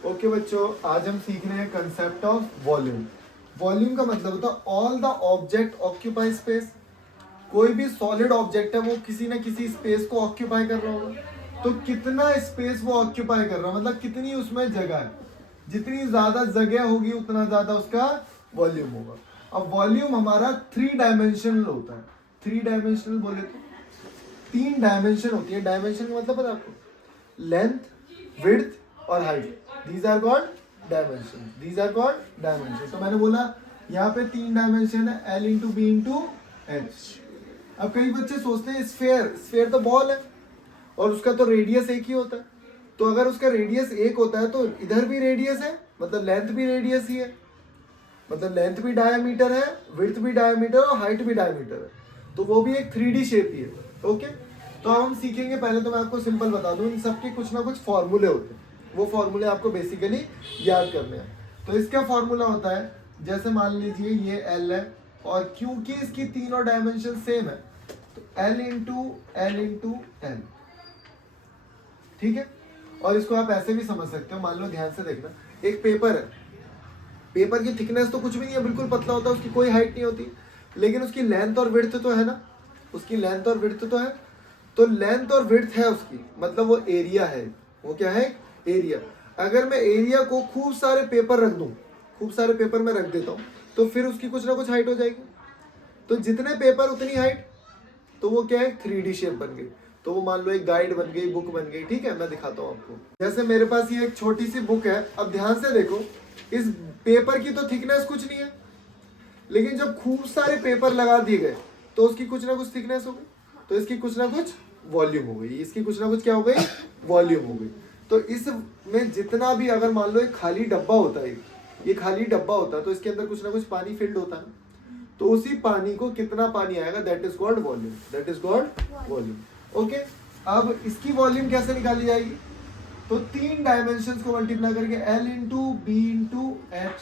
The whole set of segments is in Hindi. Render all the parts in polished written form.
ओके बच्चों, आज हम सीख रहे हैं कंसेप्ट ऑफ वॉल्यूम। वॉल्यूम का मतलब होता है all the object occupy space. कोई भी सॉलिड ऑब्जेक्ट है वो किसी ना किसी स्पेस को ऑक्यूपाई कर रहा होगा। तो कितना स्पेस वो ऑक्यूपाई कर रहा है, मतलब कितनी उसमें जगह है। जितनी ज्यादा जगह होगी उतना ज्यादा उसका वॉल्यूम होगा। अब वॉल्यूम हमारा 3 डायमेंशनल होता है। 3 डायमेंशनल बोले तो 3 डायमेंशन होती है। डायमेंशन का मतलब पता है आपको? लेंथ, विड्थ और height. These are called dimension. These are called dimension. तो मैंने बोला यहाँ पे 3 डायमेंशन है, L into B into H. अब कई बच्चे सोचते हैं स्फेयर, स्फेयर तो बॉल है और उसका तो रेडियस एक ही होता है। तो अगर उसका रेडियस एक होता है तो इधर भी रेडियस है, मतलब लेंथ भी रेडियस ही है, मतलब लेंथ भी डायमीटर है, विड्थ भी डायमीटर और हाइट भी डायमीटर है। तो वो भी एक 3D शेप ही है। ओके, तो अब हम सीखेंगे। पहले तो मैं आपको सिंपल बता दूं, इन सबके कुछ ना कुछ फॉर्मूले होते हैं। वो फॉर्मूले आपको बेसिकली याद करने हैं। तो इसका फॉर्मूला होता है, जैसे मान लीजिए ये L है और क्योंकि इसकी तीनों डायमेंशन सेम है तो L इंटू L, ठीक है। और इसको आप ऐसे भी समझ सकते हो, मान लो ध्यान से देखना, एक पेपर है। पेपर की थिकनेस तो कुछ भी नहीं है, बिल्कुल पतला होता है, उसकी कोई हाइट नहीं होती, लेकिन उसकी लेंथ और विड्थ तो है ना। उसकी लेंथ और विड्थ तो है। तो लेंथ और विड्थ है उसकी, मतलब वो एरिया है। वो क्या है? एरिया। अगर मैं एरिया को खूब सारे पेपर रख दूं, खूब सारे पेपर में रख देता हूं, तो फिर उसकी कुछ ना कुछ हाइट हो जाएगी। तो जितने पेपर उतनी हाइट। तो वो क्या है? 3D शेप बन गई। तो वो मान लो एक गाइड बन गई, बुक बन गई। ठीक है, मैं दिखाता हूँ आपको। जैसे मेरे पास ये एक छोटी सी बुक है। अब ध्यान से देखो, इस पेपर की तो थिकनेस कुछ नहीं है, लेकिन जब खूब सारे पेपर लगा दिए गए तो उसकी कुछ ना कुछ थिकनेस हो गई। तो इसकी कुछ ना कुछ वॉल्यूम हो गई, इसकी कुछ ना कुछ क्या हो गई? वॉल्यूम हो गई। तो इसमें जितना भी, अगर मान लो एक खाली डब्बा होता है, ये खाली डब्बा होता है, तो इसके अंदर कुछ ना कुछ पानी फिल्ड होता है ना। तो उसी पानी को कितना पानी आएगा, that is called volume. That is called volume. Okay, अब इसकी वॉल्यूम कैसे निकाली जाएगी? तो 3 डायमेंशंस को मल्टीप्लाई करके L into B into H.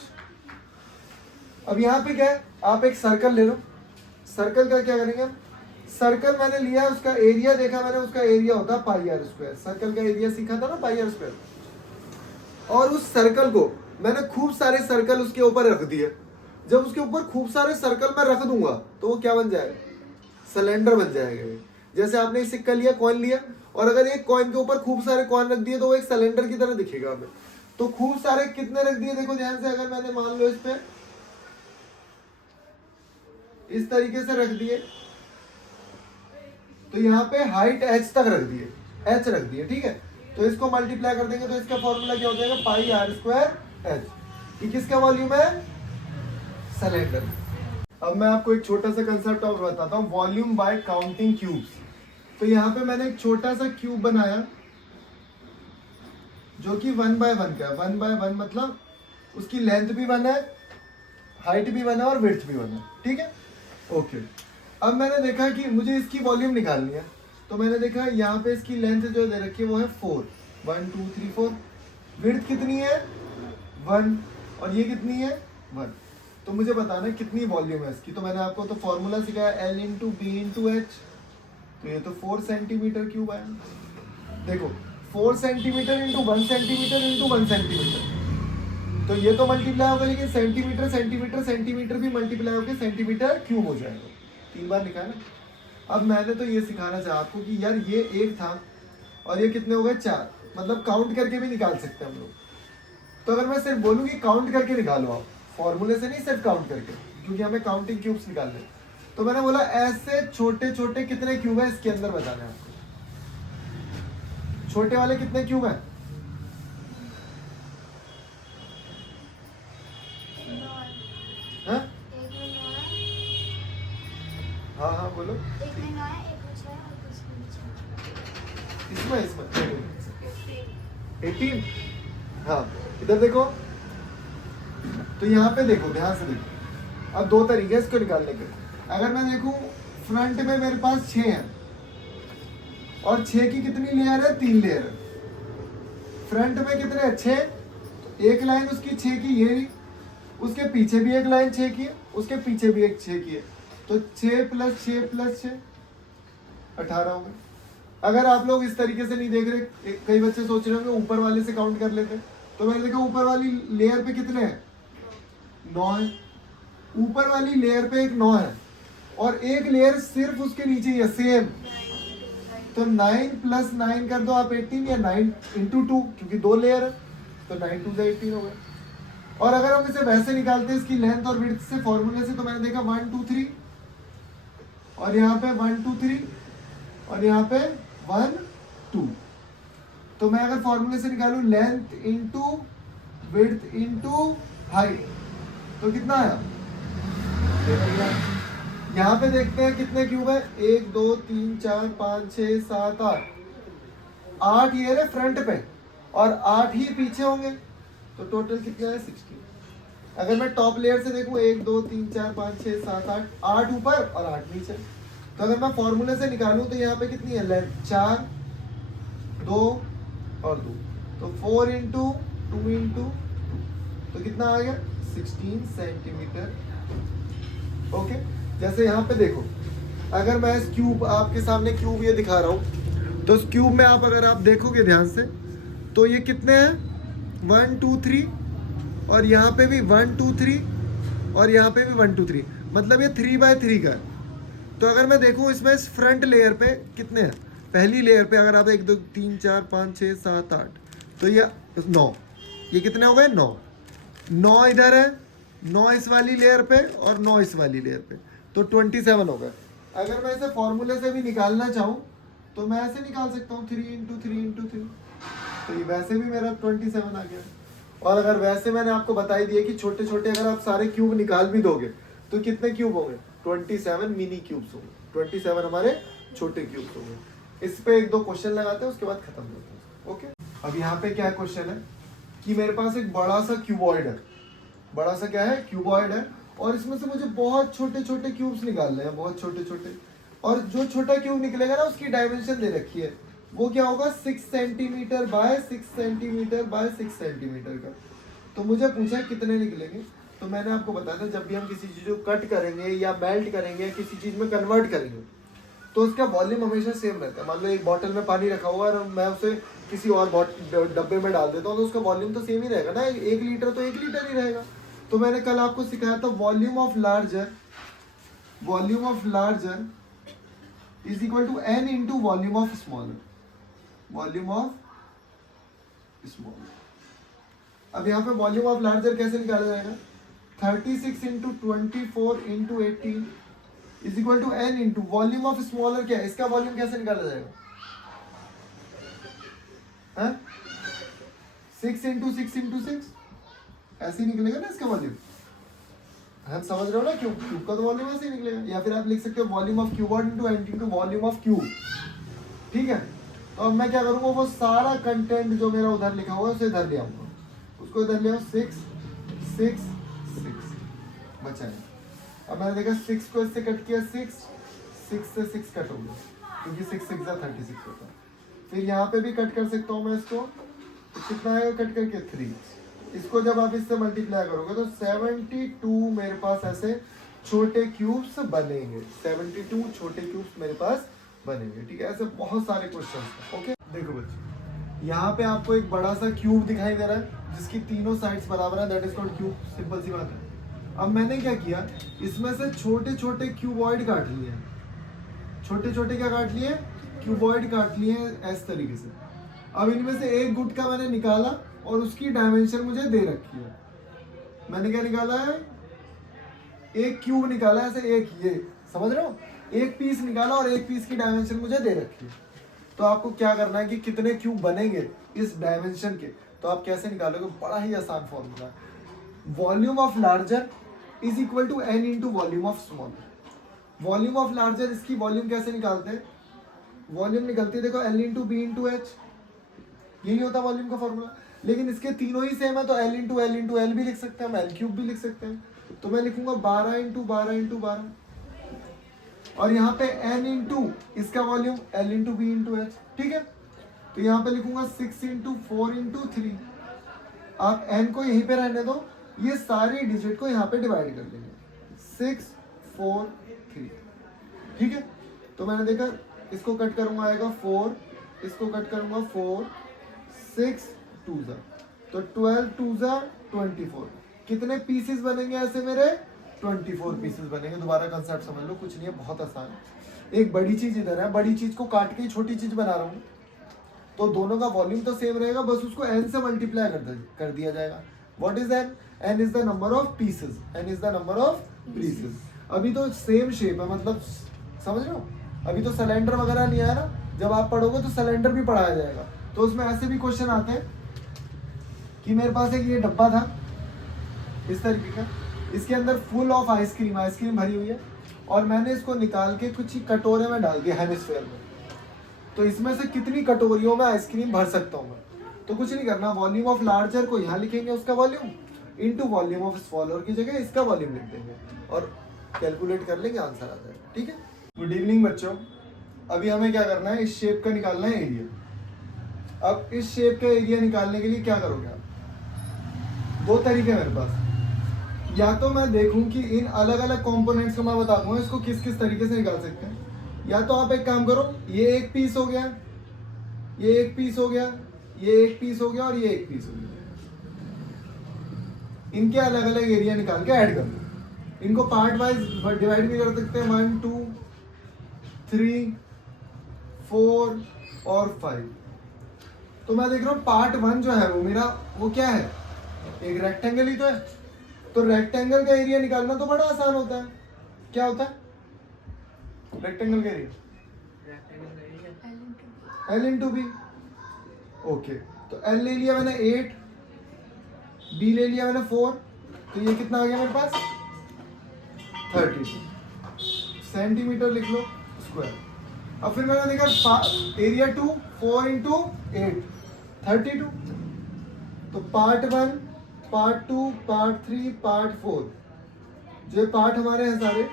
अब यहाँ पे क्या है, आप एक सर्कल ले लो। सर्कल का क्या करेंगे? सर्कल मैंने लिया, उसका एरिया देखा मैंने, उसका एरिया होता है पाई आर स्क्वायर। सर्कल का एरिया सीखा था ना, पाई आर स्क्वायर। और उस सर्कल को मैंने खूब सारे सर्कल उसके ऊपर रख दिए। जब उसके ऊपर खूब सारे सर्कल मैं रख दूंगा तो वो क्या बन जाएगा? सिलेंडर बन जाएगा। जैसे आपने सिक्का लिया, कॉइन लिया, और अगर एक कॉइन के ऊपर खूब सारे कॉइन रख दिए तो वो एक सिलेंडर की तरह दिखेगा हमें। तो खूब सारे कितने रख दिए देखो ध्यान से। अगर मैंने मान लो इस पे इस तरीके से रख दिए, तो यहाँ पे हाइट h तक रख दिए, h रख दिए, ठीक है। तो इसको मल्टीप्लाई कर देंगे तो इसका फॉर्मूला क्या हो जाएगा? पाई आर स्क्वायर एच। ये किसका वॉल्यूम है? सिलेंडर। अब मैं आपको एक छोटा सा कंसेप्ट और बताता हूँ, वॉल्यूम बाय काउंटिंग क्यूब्स। तो यहाँ पे मैंने एक छोटा सा क्यूब बनाया जो कि 1 बाय 1 का है। 1 बाय 1 मतलब उसकी लेंथ भी 1 है, हाइट भी 1 है और विड्थ भी 1 है, ठीक है। ओके, अब मैंने देखा कि मुझे इसकी वॉल्यूम निकालनी है। तो मैंने देखा यहाँ पे इसकी लेंथ जो दे रखी है वो है 4, 1 2 3 4। विड्थ कितनी है? 1। और ये कितनी है? 1। तो मुझे बताना है कितनी वॉल्यूम है इसकी। तो मैंने आपको तो फॉर्मूला सिखाया, L into B into H. तो ये तो 4 सेंटीमीटर क्यूब आया। देखो 4 centimetre into 1 centimetre into 1 centimetre, तो ये तो मल्टीप्लाई होगा, लेकिन सेंटीमीटर सेंटीमीटर सेंटीमीटर भी मल्टीप्लाई होकर सेंटीमीटर क्यूब हो जाएगा। 3 बार लिखा है ना। अब मैंने तो ये सिखाना चाहा आपको कि यार ये एक था और ये कितने हो गए? 4। मतलब काउंट करके भी निकाल सकते हैं हम लोग। तो अगर मैं सिर्फ बोलूँ कि काउंट करके निकालो आप, फॉर्मूले से नहीं, सिर्फ काउंट करके, क्योंकि हमें काउंटिंग क्यूब्स निकालने। तो मैंने बोला ऐसे छोटे छोटे कितने क्यूब है इसके अंदर बताना है आपको। छोटे वाले कितने क्यूब है? हाँ हाँ हाँ बोलो। इसमें इसमें 18। हाँ, इधर देखो। तो यहाँ पे देखो, ध्यान से देखो। अब 2 तरीके हैं इसको निकालने के। अगर मैं देखूं फ्रंट में मेरे पास 6 है और 6 की कितनी लेयर है? 3 लेयर है। फ्रंट में कितने हैं? 6। तो एक लाइन उसकी 6 की ये, उसके पीछे भी एक लाइन 6 की है, उसके पीछे भी एक 6 की है। तो 6 + 6 + 6 18 हो गए। अगर आप लोग इस तरीके से नहीं देख रहे, कई बच्चे सोच रहे होंगे ऊपर वाले से काउंट कर लेते, तो मैंने देखा ऊपर वाली लेयर पे कितने हैं, 9 है। ऊपर वाली लेयर पे एक 9 है और एक लेयर सिर्फ उसके नीचे ही है सेम, तो 9 + 9 कर दो आप 18 या 9 × 2 क्योंकि 2 लेयर है, तो 9 × 2 = 18 हो गया। और अगर हम इसे वैसे निकालते हैं इसकी लेंथ और विड्थ से फॉर्मूले से, तो मैंने देखा 1 2 3 और यहाँ पे 1 2 3 और यहाँ पे 1 2। तो मैं अगर फॉर्मूले से निकालूं length into width into height तो कितना आया, यहाँ पे देखते हैं कितने क्यूब है, 1 2 3 4 5 6 7 8 ये रहे फ्रंट पे और 8 ही पीछे होंगे, तो टोटल कितना है 16। अगर मैं टॉप लेयर से देखूं 1 2 3 4 5 6 7 8 ऊपर और 8 नीचे, तो अगर मैं फॉर्मूले से निकालूं तो यहाँ पे कितनी है लेंथ 4 2 और 2, तो 4 × 2 × तो कितना आ गया 16 सेंटीमीटर। ओके, जैसे यहाँ पे देखो, अगर मैं इस क्यूब आपके सामने क्यूब ये दिखा रहा हूँ, तो इस क्यूब में आप अगर आप देखोगे ध्यान से तो ये कितने हैं 1 2 3 और यहाँ पे भी 1 2 3 और यहाँ पे भी 1 2 3, मतलब ये 3/3 का है। तो अगर मैं देखूँ इसमें इस फ्रंट लेयर पे कितने हैं, पहली लेयर पे अगर आप 1 2 3 4 5 6 7 8, तो ये 9, ये कितने हो गए 9, 9 इधर है, 9 इस वाली लेयर पे और 9 इस वाली लेयर पे, तो 27 हो गए। अगर मैं इसे फॉर्मूले से भी निकालना चाहूँ तो मैं ऐसे निकाल सकता हूँ 3 × 3 × 3, तो ये वैसे भी मेरा 27 आ गया। और अगर वैसे मैंने आपको बताई दिया कि छोटे छोटे अगर आप सारे क्यूब निकाल भी दोगे तो कितने क्यूब होंगे, 27 मिनी क्यूब्स होंगे, 27 हमारे छोटे क्यूब्स होंगे। इस पे 1 2 क्वेश्चन लगाते हैं, उसके बाद खत्म करते हैं। ओके, अब यहाँ पे क्या क्वेश्चन है कि मेरे पास एक बड़ा सा क्यूबॉइड है, बड़ा सा क्या है क्यूबॉइड है, और इसमें से मुझे बहुत छोटे छोटे क्यूब्स निकालने हैं, बहुत छोटे छोटे, और जो छोटा क्यूब निकलेगा ना उसकी डायमेंशन दे रखी है, वो क्या होगा 6 centimetre bye 6 centimetre bye 6 centimetre का। तो मुझे पूछा कितने निकलेंगे, तो मैंने आपको बताया था जब भी हम किसी चीज़ को कट करेंगे या मेल्ट करेंगे या किसी चीज़ में कन्वर्ट करेंगे तो उसका वॉल्यूम हमेशा सेम रहता है। मान लो एक बॉटल में पानी रखा हुआ है और मैं उसे किसी और डब्बे में डाल देता हूँ तो उसका वॉल्यूम तो सेम ही रहेगा ना, 1 लीटर तो 1 लीटर ही रहेगा। तो मैंने कल आपको सिखाया था volume of larger is equal to n into volume of smaller, volume of smaller. अब यहाँ पे वॉल्यूम ऑफ लार्जर कैसे निकाला जाएगा, 36 into 24 into 18 is equal to n into volume of smaller क्या है, इसका वॉल्यूम कैसे निकाला जाएगा, 6 इंटू 6 इंटू 6 ऐसे ही निकलेगा ना इसका वॉल्यूम। हम समझ रहे हो ना, क्यूब का तो वॉल्यूम ऐसे ही निकलेगा, या फिर आप लिख सकते हो volume of cuboid into n into volume of cube. ठीक है, तो अब मैं क्या करूंगा, वो सारा कंटेंट जो मेरा उधर लिखा हुआ है उसे इधर ले आऊंगा, उसको इधर ले आओ, 6 6 6 बचा है। अब मैंने देखा 6 को इससे कट किया, 6 से 6 कट हो गया क्योंकि 6 6 36 होता है। फिर यहाँ पे भी कट कर सकता हूँ मैं इसको, तो कितना आएगा कट करके 3। इसको जब आप इससे मल्टीप्लाई करोगे तो 72 मेरे पास ऐसे छोटे क्यूब्स बनेंगे, 72 छोटे क्यूब्स मेरे पास बनेंगे। ठीक है, ऐसे बहुत सारे क्वेश्चन हैं। ओके, देखो बच्चों, यहाँ पे आपको एक बड़ा सा क्यूब दिखाई दे रहा है जिसकी तीनों साइड्स बराबर है, that is called cube, simple सी बात है। अब मैंने क्या किया, इसमें से छोटे छोटे क्यूबॉइड काट लिए, छोटे छोटे क्या काट लिए, क्यूबॉइड काट लिए इस तरीके से। अब इनमें से एक गुट का मैंने निकाला और उसकी डायमेंशन मुझे दे रखी है। मैंने क्या निकाला है, एक क्यूब निकाला है ऐसे, एक ये समझ रहे हो, एक पीस निकाला और एक पीस की डायमेंशन मुझे दे रखी है। तो आपको क्या करना है कि कितने क्यूब बनेंगे इस डायमेंशन के, तो आप कैसे निकालोगे, बड़ा ही आसान formula, volume of larger is equal to n into volume of smaller. Volume of larger, इसकी वॉल्यूम कैसे निकालते हैं, वॉल्यूम निकलती है देखो L into B into H, यही होता है वॉल्यूम का फॉर्मूला। लेकिन इसके तीनों ही सेम है, तो L इंटू एल भी लिख सकते हैं, हम L क्यूब भी लिख सकते हैं। तो मैं लिखूंगा 12 इंटू 12 इंटू 12, और यहाँ पे n इंटू इसका volume L into B into H. ठीक है, तो यहाँ पे लिखूंगा 6 इंटू 4 इंटू 3। आप n को यहीं पे रहने दो, ये सारी डिजिट को यहाँ पे डिवाइड कर देंगे, 6 4 3। ठीक है, तो मैंने देखा इसको कट करूंगा आएगा 4, इसको कट करूंगा 4 6 2 ज़ा तो 12 2 जा 24। कितने पीसेस बनेंगे ऐसे मेरे? 24 पीसेस बनेंगे। दोबारा कंसेप्ट समझ लो, कुछ नहीं है, बहुत आसान है। एक बड़ी चीज इधर है, बड़ी चीज को काट के छोटी चीज बना रहा हूँ, तो दोनों का वॉल्यूम तो सेम रहेगा, बस उसको n से मल्टीप्लाई कर दिया जाएगा। What is n? n is the number of pieces, n is the number of pieces. अभी तो सेम शेप है, मतलब समझ रहे हो? अभी तो सिलेंडर वगैरह नहीं आया ना, जब आप पढ़ोगे तो सिलेंडर भी पढ़ाया जाएगा। तो उसमें ऐसे भी क्वेश्चन आते हैं कि मेरे पास एक ये डब्बा था इस तरीके का, इसके अंदर फुल ऑफ आइसक्रीम भरी हुई है, और मैंने इसको निकाल के कुछ ही कटोरे में डाल दिया हेमिस्फीयर में। तो इसमें से कितनी कटोरियों में आइसक्रीम भर सकता हूँ मैं? तो कुछ नहीं करना, वॉल्यूम ऑफ लार्जर को यहाँ लिखेंगे, उसका volume, into volume of smaller की जगह इसका वॉल्यूम लिख देंगे और कैलकुलेट कर लेंगे, आंसर आ जाएगा। ठीक है, गुड इवनिंग बच्चों। अभी हमें क्या करना है, इस शेप का निकालना है एरिया। अब इस शेप का एरिया निकालने के लिए क्या करोगे आप? दो तरीके मेरे पास, या तो मैं देखूं कि इन अलग अलग कंपोनेंट्स को मैं बता दूंगा इसको किस किस तरीके से निकाल सकते हैं, या तो आप एक काम करो, ये एक पीस हो गया, ये एक पीस हो गया, ये एक पीस हो गया और ये एक पीस हो गया, इनके अलग अलग एरिया निकाल के ऐड कर दो। इनको पार्ट वाइज डिवाइड भी कर सकते हैं, 1 2 3 4 और 5। तो मैं देख रहा हूँ पार्ट 1 जो है वो मेरा, वो क्या है, एक रेक्टेंगल ही तो है। तो रेक्टेंगल का एरिया निकालना तो बड़ा आसान होता है। क्या होता है रेक्टेंगल का area? L into B. Okay, तो L ले लिया मैंने 8, B ले लिया मैंने 4, तो ये कितना आ गया मेरे पास? 32 सेंटीमीटर लिख लो स्क्वायर। अब फिर मैंने देखा एरिया 2 4 इंटू 8 32। तो पार्ट 1 पार्ट 2 पार्ट 3 पार्ट 4, जो पार्ट हमारे हैं सारे,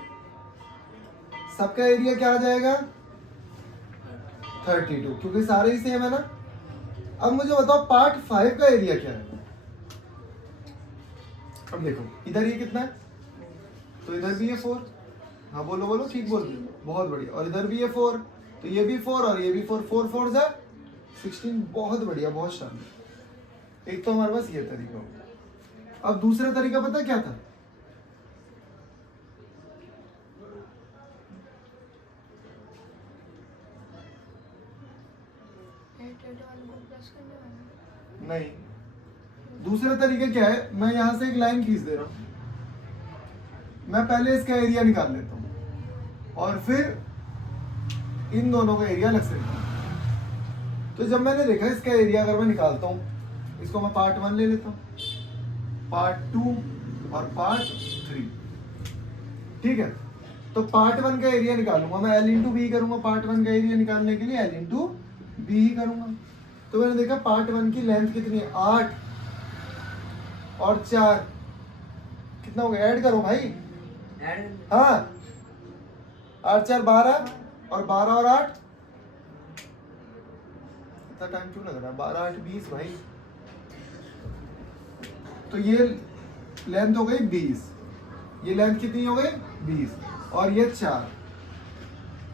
सबका एरिया क्या आ जाएगा? 32, क्योंकि सारे ही सेम है ना। अब मुझे बताओ पार्ट 5 का एरिया क्या है? अब देखो इधर ये कितना है, तो इधर भी ये 4। हाँ बोलो बोलो, ठीक बोल रहे हो, बहुत बढ़िया। और इधर भी ये 4, तो ये भी 4 और ये भी 4, 4 4 जा 16। बहुत बढ़िया, बहुत शानदार। एक तो हमारे पास ये तरीका हो। अब दूसरा तरीका पता क्या था? नहीं, दूसरा तरीका क्या है, मैं यहां से एक लाइन खींच दे रहा हूं, मैं पहले इसका एरिया निकाल लेता हूं और फिर इन दोनों का एरिया अलग से निकाल। तो जब मैंने देखा इसका एरिया अगर मैं निकालता हूं, इसको मैं पार्ट 1 ले लेता हूं, पार्ट 2 और पार्ट 3। ठीक है, तो पार्ट 1 का एरिया निकालूंगा मैं, L इंटू बी करूंगा। पार्ट 1 का एरिया निकालने के लिए L इंटू बी ही करूंगा। तो मैंने देखा पार्ट 1 की लेंथ कितनी है, 8 और 4 कितना हो गया? ऐड करो भाई, हाँ 8 4 12 और 12 और 8, इतना टाइम क्यों लग रहा है? 12 8 20 भाई। तो ये लेंथ हो गई 20, ये लेंथ कितनी हो गई? 20, और ये 4,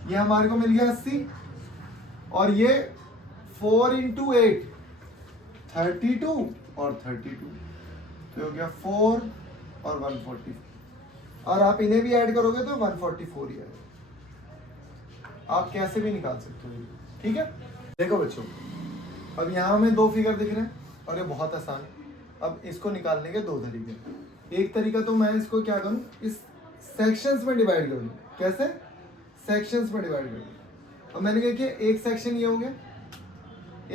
ये हमारे को मिल गया 80, और ये 4 इंटू 8 32 और 32, तो हो गया 4 और 144, और आप इन्हें भी ऐड करोगे तो 144 ही आएगा। आप कैसे भी निकाल सकते हो, ठीक है। देखो बच्चों, अब यहाँ हमें दो फिगर दिख रहे हैं और ये बहुत आसान है। अब इसको निकालने के दो तरीके हैं। एक तरीका तो मैं इसको क्या करूँ, इस सेक्शंस में डिवाइड कर लूँ। कैसे? सेक्शंस में डिवाइड कर लूँ। अब मैंने क्या किया, एक सेक्शन ये हो गया,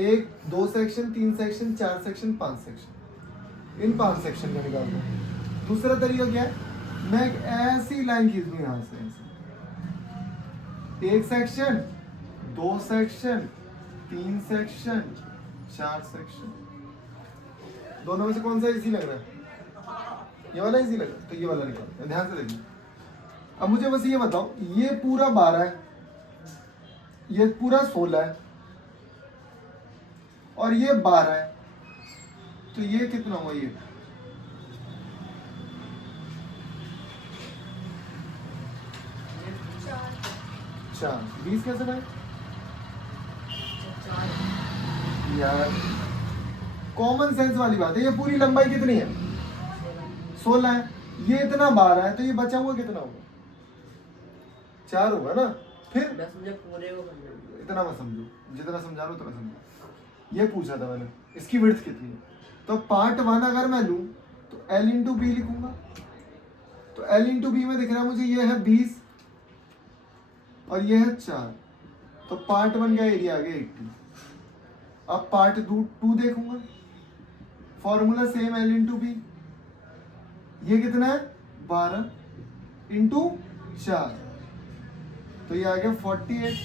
1 2 सेक्शन 3 सेक्शन 4 सेक्शन 5 सेक्शन, इन 5 सेक्शन में निकाल दूँ। दूसरा तरीका क्या है, मैं एक ऐसी लाइन खींच दूँ यहाँ से, एक सेक्शन 2 सेक्शन 3 सेक्शन 4 सेक्शन। दोनों में से कौन सा इजी लग रहा है? ये वाला इजी लग रहा है, तो ये वाला निकालते हैं। ध्यान से देखिए। अब मुझे बस ये बताओ, ये पूरा 12 है, ये पूरा 16 है, और ये 12 है, तो ये कितना हुआ? ये 4 20 कैसे भाई? यार कॉमन सेंस वाली बात है। ये पूरी लंबाई कितनी है? 16 है, ये इतना 12 है, तो ये बचा हुआ कितना होगा? 4 होगा ना। फिर पूरे को समझो, इतना मत समझो, जितना समझा रहा हूं उतना समझो। ये पूछा था मैंने, इसकी विड्थ कितनी है। तो पार्ट 1 अगर मैं लूं तो L इंटू बी लिखूंगा। तो L इंटू बी में दिख रहा है मुझे, ये है 20 और ये है 4, तो पार्ट 1 का एरिया आ गया 80। अब पार्ट 2 देखूंगा, formula same L into B, ये कितना है? 12 इंटू 4, तो ये आ गया 48।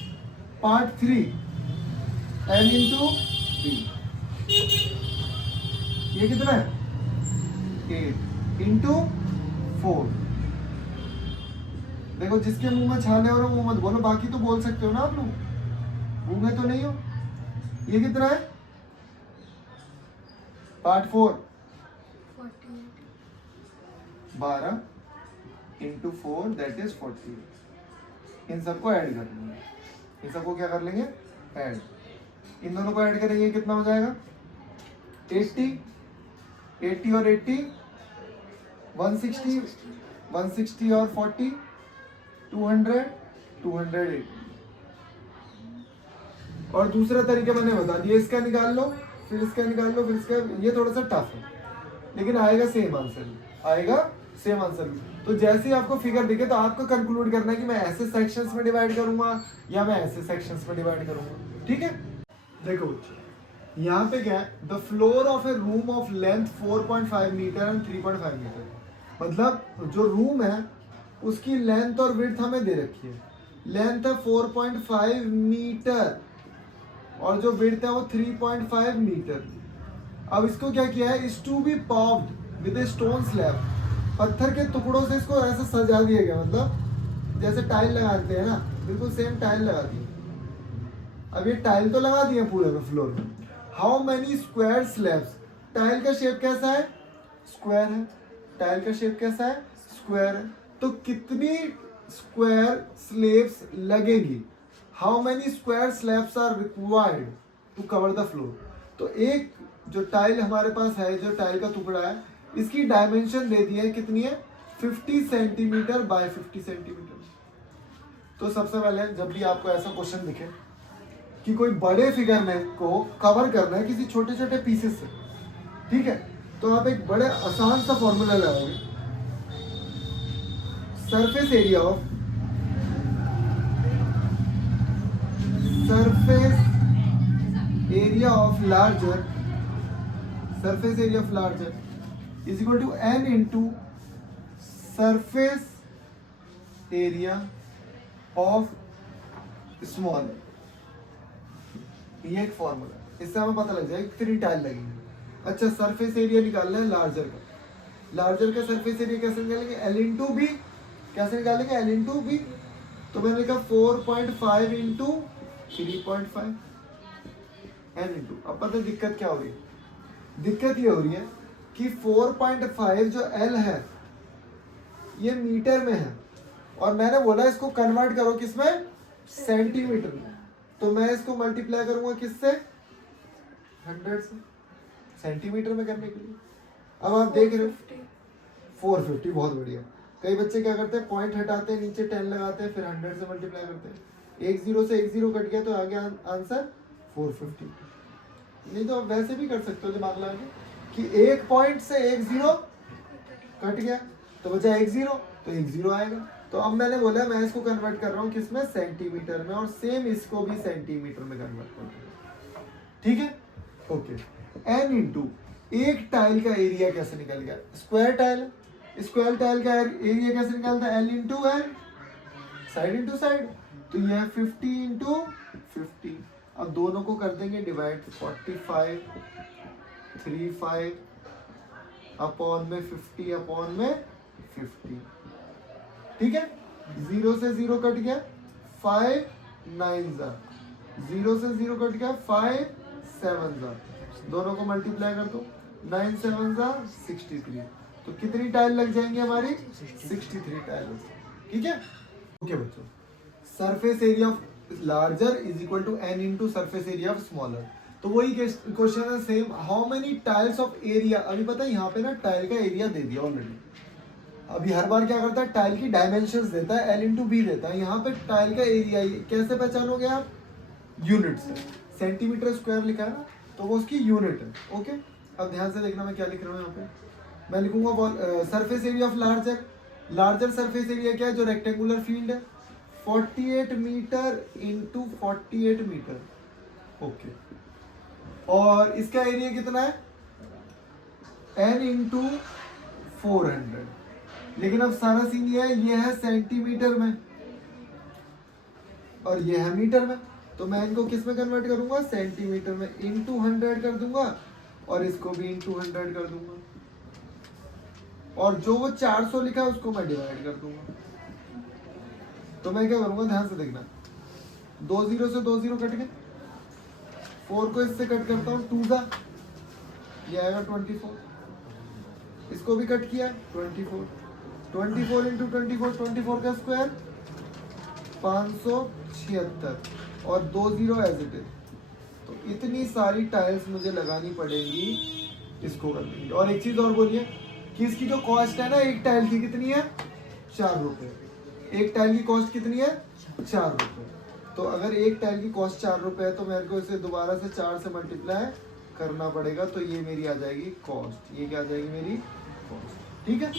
पार्ट 3 L इंटू बी, ये कितना है? 8 इंटू 4। देखो जिसके मुंह में छाले हो रहे वो मत बोलो, बाकी तो बोल सकते हो ना आप लोग, मुंह में तो नहीं हो। ये कितना है? Part 4 12 into 4 that is 48। इन सबको ऐड कर लेंगे, इन सबको क्या कर लेंगे? ऐड। इन दोनों को ऐड करेंगे कितना हो जाएगा? 80 80 और 80 160 160 और 40 200 280। और दूसरा तरीका मैंने बता दिया, इसका निकाल लो फिर इसका निकाल लो फिर इसका। ये थोड़ा सा टफ है लेकिन आएगा सेम आंसर, आएगा सेम आंसर। तो जैसे ही आपको फिगर दिखे तो आपको कंक्लूड करना है कि मैं ऐसे सेक्शंस में डिवाइड करूंगा या मैं ऐसे सेक्शंस में डिवाइड करूंगा। ठीक है, देखो बच्चों यहाँ पे क्या है, the floor of a room of length 4.5 metre and 3.5 metre. मतलब जो रूम है उसकी लेंथ और विड्थ हमें दे रखी है। लेंथ है 4.5 मीटर और जो विड्थ है वो 3.5 मीटर। अब इसको क्या किया है, is to be popped with a stone slab. पत्थर के टुकड़ों से इसको ऐसे सजा दिया गया, मतलब जैसे टाइल लगाते हैं ना, बिल्कुल सेम टाइल लगा दी। अब ये टाइल तो लगा दिए पूरे में फ्लोर में। How many square slabs. Tile का शेप कैसा है? स्क्वायर है। टाइल का शेप कैसा है? स्क्वायर है। तो कितनी स्क्वायर स्लैब्स लगेगी? How many square slabs are required to cover the floor. तो एक जो टाइल हमारे पास है, जो टाइल का टुकड़ा है, इसकी डायमेंशन दे दी है, कितनी है? 50 सेंटीमीटर बाय 50 सेंटीमीटर। तो सबसे पहले जब भी आपको ऐसा क्वेश्चन दिखे कि कोई बड़े फिगर में को कवर करना है किसी छोटे छोटे पीसेस से, ठीक है, तो आप एक बड़े आसान सा फॉर्मूला लगाओगे। Surface area of larger surface area of larger is equal to n into surface area of small। ये एक फॉर्मूला, इससे हमें पता लग जाएगा कितनी टाइल लगेगी। अच्छा, सरफेस एरिया निकालना है लार्जर का। लार्जर का सरफेस एरिया कैसे निकालेंगे? L into B. कैसे निकालेंगे? L into B. तो मैंने लिखा 4.5 इंटू 3.5 N इंटू। अब पता है दिक्कत क्या हो रही है? दिक्कत ये हो रही है कि 4.5 जो L है ये मीटर में है और मैंने बोला इसको कन्वर्ट करो किसमें? सेंटीमीटर में। तो मैं इसको मल्टीप्लाई करूंगा किससे? 100 से, सेंटीमीटर में करने के लिए। अब आप देख रहे हो 450, बहुत बढ़िया। कई बच्चे क्या करते हैं, पॉइंट हटाते हैं, नीचे 10 लगाते हैं, फिर 100 से मल्टीप्लाई करते हैं। एक जीरो से एक जीरो कट गया तो आ गया आंसर 450। नहीं तो आप वैसे भी कर सकते हो दिमाग लगा के कि एक पॉइंट से एक जीरो कट गया तो बचा एक जीरो, तो एक जीरो आएगा। तो अब मैंने बोला मैं इसको कन्वर्ट कर रहा हूँ किसमें? सेंटीमीटर में। और सेम इसको भी सेंटीमीटर में कन्वर्ट कर रहा हूँ। ठीक है, ओके। n इंटू एक टाइल का एरिया कैसे निकल गया? स्क्वायर टाइल, स्क्वायर टाइल का एरिया कैसे निकलता है? L into L, side into side. तो यह है 50 इंटू 50। अब दोनों को कर देंगे डिवाइड, 45 35 अपॉन में 50 अपॉन में 50। ठीक है, जीरो से जीरो कट गया, 5 9 जा, जीरो से जीरो कट गया, 5 7 जा, दोनों को मल्टीप्लाई कर दो, 9 7 जा 63। तो कितनी टाइल लग जाएंगी हमारी? 63 टाइल। ठीक है, ओके बच्चों। Surface area of larger is equal to n into surface area of smaller. तो वही क्वेश्चन है same, how many tiles of area. अभी पता है यहाँ पे ना टाइल का एरिया दे दिया ऑलरेडी। अभी हर बार क्या करता है, टाइल की डायमेंशंस देता है, L इंटू बी देता है। यहाँ पे टाइल का एरिया कैसे पहचानोगे आप, यूनिट से। सेंटीमीटर स्क्वायर लिखा है ना, तो वो उसकी यूनिट है। ओके, अब ध्यान से देखना मैं क्या लिख रहा हूँ यहाँ पे। मैं लिखूंगा surface area of larger. Larger surface area क्या है, जो रेक्टेंगुलर फील्ड है, 48 मीटर इंटू 48 मीटर। ओके, और इसका एरिया कितना है, n इंटू 400। लेकिन अब सारा सीन ये है सेंटीमीटर में और ये है मीटर में, तो मैं इनको किस में कन्वर्ट करूंगा, सेंटीमीटर में, इंटू 100 कर दूंगा और इसको भी इंटू 100 कर दूंगा, और जो वो 400 लिखा है उसको मैं डिवाइड कर दूंगा। तो मैं क्या करूंगा, ध्यान से देखना, 2 0 से 2 0 कट गए, 4 को इससे कट करता हूँ, 2 जा, ये आएगा 24, इसको भी कट किया 24, 24 इंटू 24, 24 का स्क्वायर 576 और 2 0 एज इट इज। तो इतनी सारी टाइल्स मुझे लगानी पड़ेगी इसको करने के लिए। और एक चीज और बोलिए कि इसकी जो कॉस्ट है ना एक टाइल की, कितनी है, 4 रुपए। एक टाइल की कॉस्ट कितनी है, 4 रुपए। तो अगर एक टाइल की कॉस्ट 4 रुपए है तो मेरे को इसे दोबारा से 4 से मल्टीप्लाई करना पड़ेगा, तो ये मेरी आ जाएगी कॉस्ट। ये क्या आ जाएगी मेरी कॉस्ट, ठीक है।